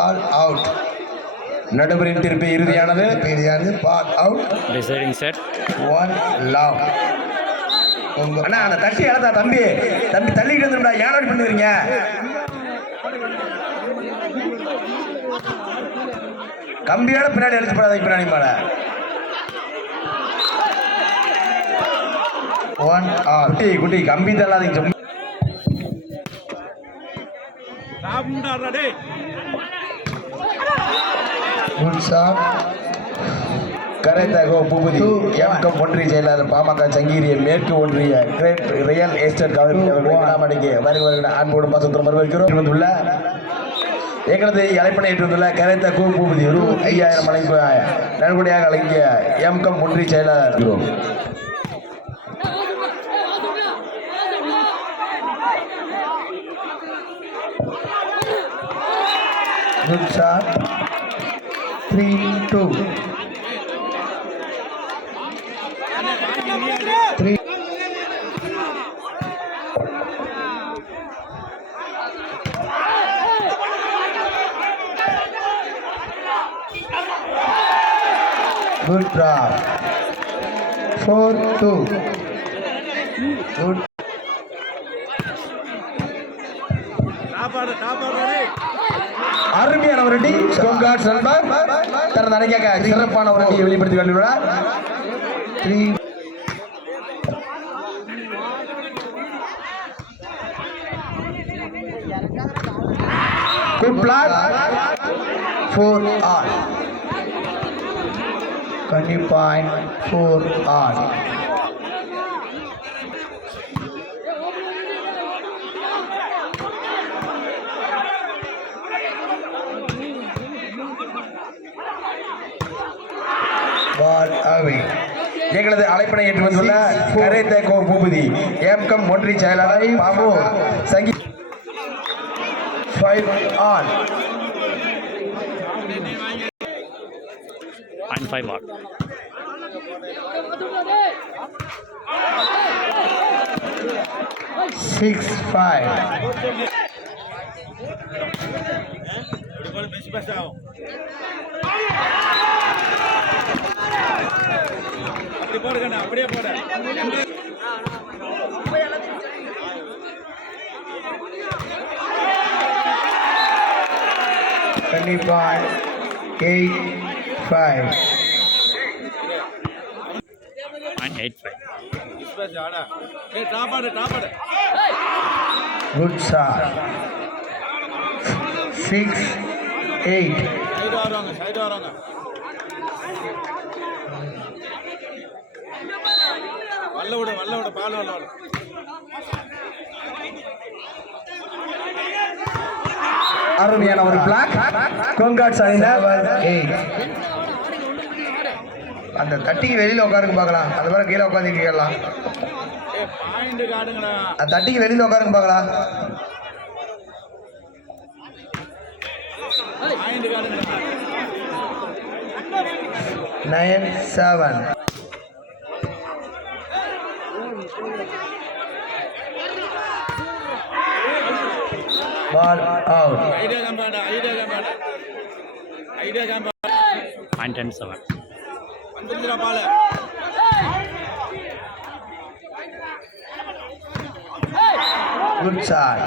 Ball out. நடுவரின் தீர்ப்பு இறுதியானது. Ball out. Deciding set 1 love. அண்ணா அந்த தட்டி இழந்தா தம்பி தள்ளிட்டு வந்துடா. ஏன் அப்படி பண்ணுறீங்க? கம்பியோட பின்னாடி அழிச்சு போடாத. பின்னாடி மேல 1 all. குட்டி கம்பி தள்ளாதீங்க. Good shot. கரைத்தகோ பூபதி எம்கம் ஒன்றிய செயலாளர் பாமக சங்கீரிய மேற்கு ஒன்றிய கிரேட் ரியல் எஸ்டேட் கவர்மெண்ட் வருகிற அன்போடு பாசத்திரம் வரவேற்கிறோம். வந்துள்ள எங்களது அழைப்பினை ஏற்றுள்ள கரைத்தகோ பூபதி ரூ 5000 அழைப்பு நன்கொடையாக அழைக்கிய எம்கம் ஒன்றிய செயலாளர். Good shot. 3-2. 3. Good drop. 4-2. Good. அருமையான ஒரு அடி. தனது அணிக்காக சிறப்பான ஒரு அடியை வெளிப்படுத்தி கொண்டுள்ளார். 3. Good block. 4 all. 20.4 all. Ball away. எங்களது அழைப்பினை ஏற்று வந்துள்ள கரைத்தகோ பூபதி எம்கம் ஒன்றிய செயலாளர் பாமக சங்கி 5 all. 0.5 ball. 6-5. அப்படியே போட 20.85. 0.85. Good shot. 6-8. வல்ல பால் வல்ல அருமையான ஒரு பிளாக். கொங்காட்ஸ் அணியினர் 8. அந்த தட்டிக்கு வெளியில உட்காருங்க பார்க்கலாம். அது மாதிரி கீழே உட்காந்து கேட்கலாம். அந்த தட்டிக்கு வெளியில உட்காருங்க பார்க்கலாம். 9-7. Ball out. 0.107. Good shot.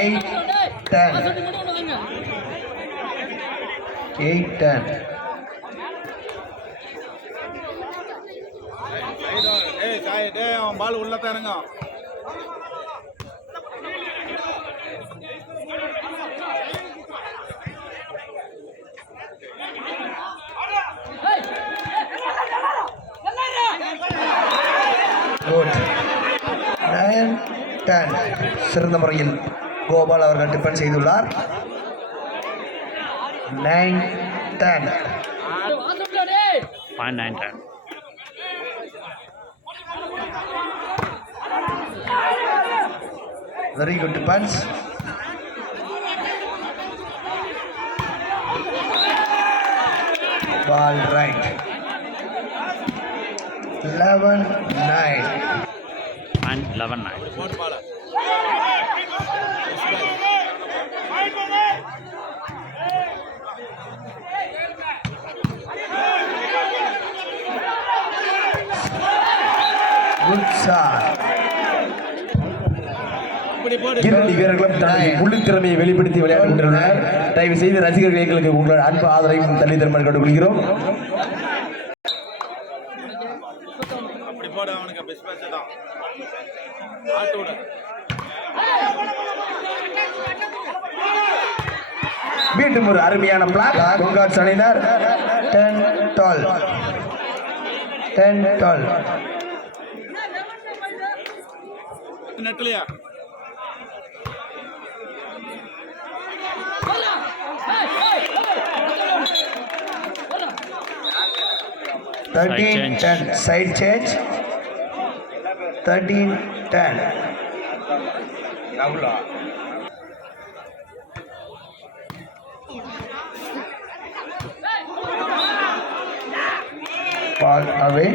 8-10. 8-10. அவன் பால் உள்ள தானுங்க. Good. 9-10. சிறந்த முறையில் கோபால் அவர்கள் டிஃபன் செய்துள்ளார். 9-10. 0.910. Very good defense. Ball right. 11-9. And 11-9. Good shot. இப்படி போடு. இரண்டு வீரர்களும் தனது முழு திறமையை வெளிப்படுத்தி விளையாடி கொண்டிருந்தனர். தயவு செய்து ரசிகர்கள் எங்களுக்கு உங்கள் அன்பு ஆதரவையும் தள்ளி தருமாறு கேட்டுக்கொள்கிறோம். அப்படி போடு, அவனுக்கு பிஸ்பேஸ் தான். ஆட்டு விடு. மீண்டும் ஒரு அருமையான பிளாக் கொங்காட்ஸ் அணியினர் 10-12. 10-12. நெட்லையா? 13-10. Side change. 13-10. Ball away.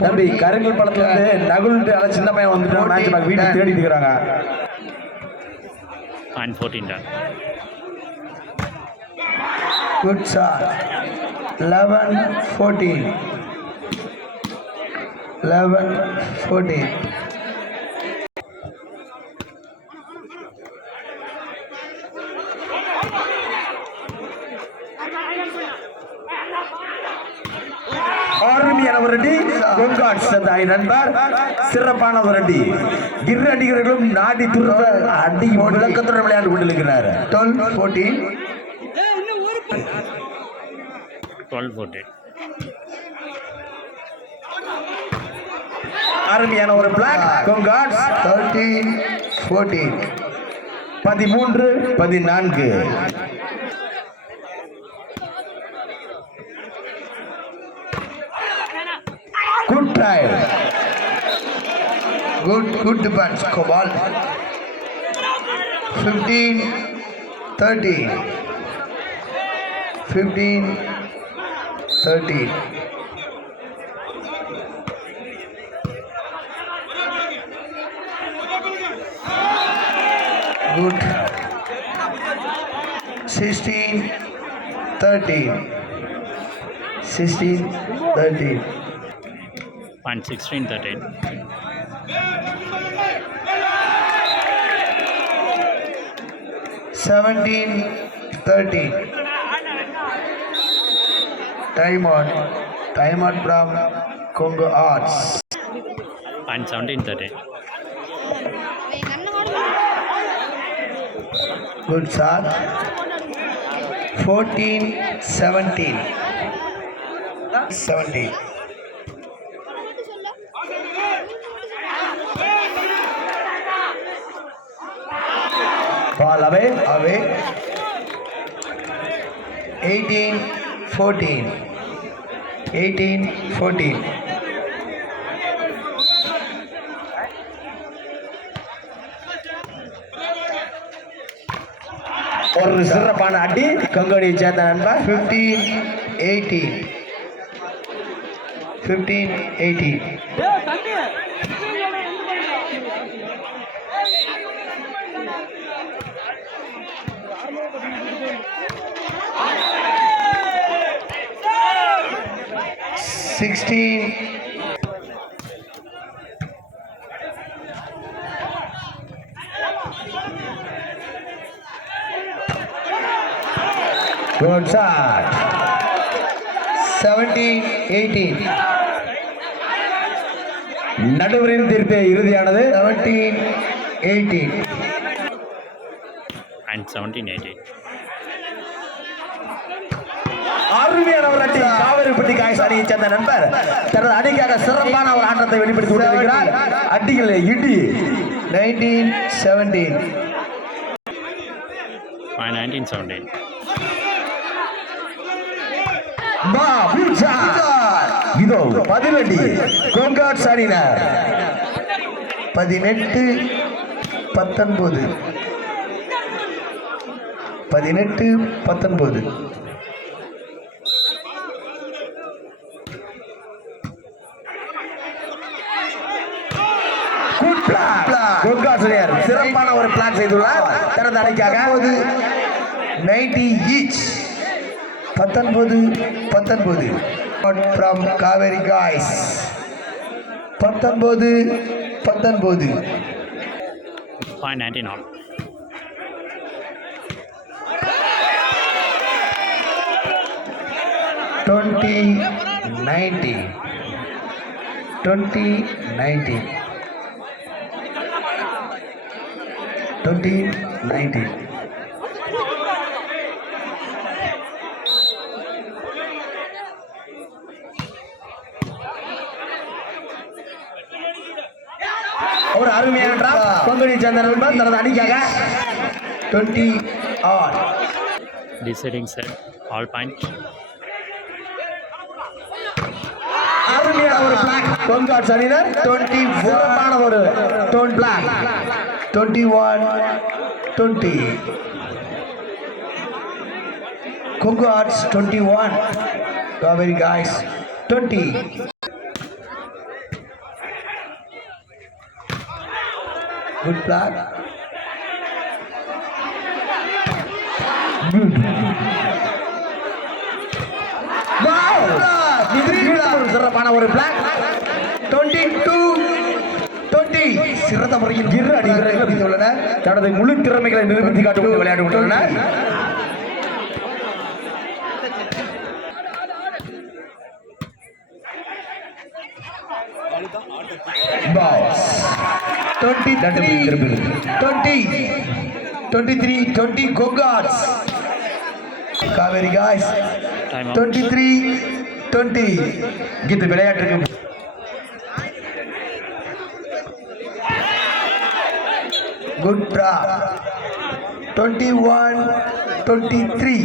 தம்பி கருங்கல் படத்துல இருந்து நகுல் சின்ன பையன் வந்துட்டான். மேட்ச் பார்க்க வீட்டு தேடிட்டு இருக்காங்க. Point 14 done. Good shot. 11-14. 11-14. அருமையான ஒரு அடி கொங்காட்ஸ் நண்பர், சிறப்பான ஒரு அடி. இரு அடிகளும் நாடி துருவ அடி விளக்கத்துடன் விளையாண்டு கொண்டிருக்கிறார். 12-14. 12-14. அருமையான ஒரு black கொங்காட்ஸ் 13-14. 13-14. Good try. Good defense. Cobalt. 15-13. 15-13. Good. 16-13. 16-13. Point 16-13. 17-13. Time out from Congo Arts. Point 17-13. Good shot. 14-17. 17. Ball away. 18-14. 18-14. ஒரு சிறப்பான அடி கங்கோடியை சேர்ந்த நண்பர். 15-18. 15-18. Good shot. 17-18. நடுவரின் தீர்ப்பு இறுதியானது 17-18. And 17-18. அருமையான ஒரு அடி காவிரிப்பட்டி காய்ஸ் அணியை சேர்ந்த நண்பர் தனது அணிக்காக சிறப்பான ஒரு ஆட்டத்தை வெளிப்படுத்தி கொண்டிருக்கிறார். அடிகள் இடி 19-17. 19-17. இதோ பதிலடி கொங்காட்ஸ் அணியினர். 18-19. 18-19. சிறப்பான ஒரு பிளான் செய்துள்ளார் தனது அணிக்காக. 90 each. 19-19. From Kaveri guys. 19 Point 19 all. 2019 ஒரு அருமையான டிராப் கொங்கணி சேர்ந்த நண்பர் தனது அணிக்காக 20 all. Deciding set. All point. அருமையான ஒரு பிளாக் கொங்காட்ஸ் அணியினர் 21 சிறப்பான ஒரு tone black 20 Congo Arts 21 Kaveri guys 20 good black ஒரு சிறப்பான ஒரு பிளாக் 20 சிறந்த முறையில் இரு அணிகள் உள்ளன தனது முழு திறமைகளை நிரூபித்து காட்டுவது விளையாடி கொண்டுள்ளனர் balls 23 Congo Arts Kaveri guys Time out. 23-20 இது விளையாட்டுக்கு good drop 21-23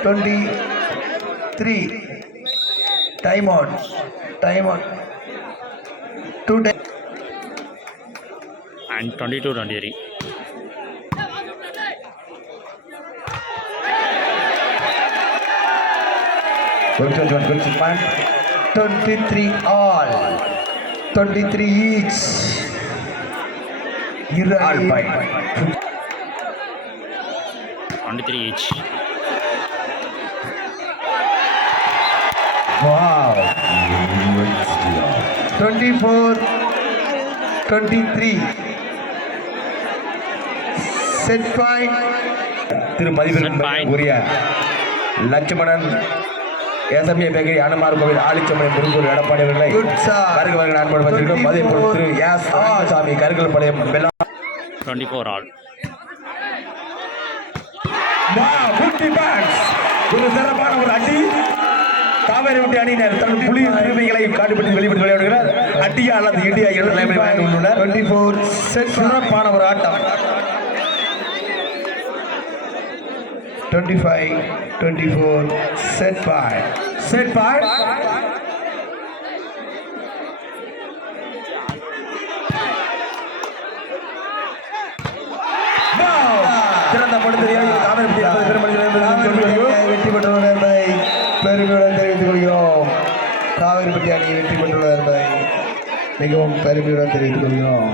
22-23 time out 2 time And 22-23. கொஞ்சம் 23 all 23 each all point 23 each. wow 24-23 set point திரு Set point. மதிப்பிற்கு உரிய லட்சுமணன் எஸ்எம்ஏ பேக்கரி அனுமார் கோவில் ஆலிச்சமனை முருகூர் எடப்பாடி அவர்களை Good sir. வருக வருக நான் வச்சிருக்கோம் மதிப்பு திரு எஸ் சாமி கருங்கல் பாளையம் வெள்ளா 24 all. ஒரு சிறப்பான ஒரு அடி காவேரி விட்டு அணியினர் தன் புலி திறமைகளை காட்டுப்பட்டு வெளிப்பட்டு விளையாடுகிறார் அடியா அல்லது இடியா என்ற நிலைமை வாங்கி கொண்டுள்ளார் 24 set சிறப்பான ஒரு ஆட்டம் 25-24 set point செட் பாய் சிறந்த படுத்துறையாக காவேரி வெற்றி பெற்றுள்ளது என்பதை பெருமையுடன் தெரிவித்துக் கொள்கிறோம் காவிரிப்பட்டி அணி வெற்றி பெற்றுள்ளது என்பதை மிகவும் பெருமையுடன் தெரிவித்துக் கொள்கிறோம்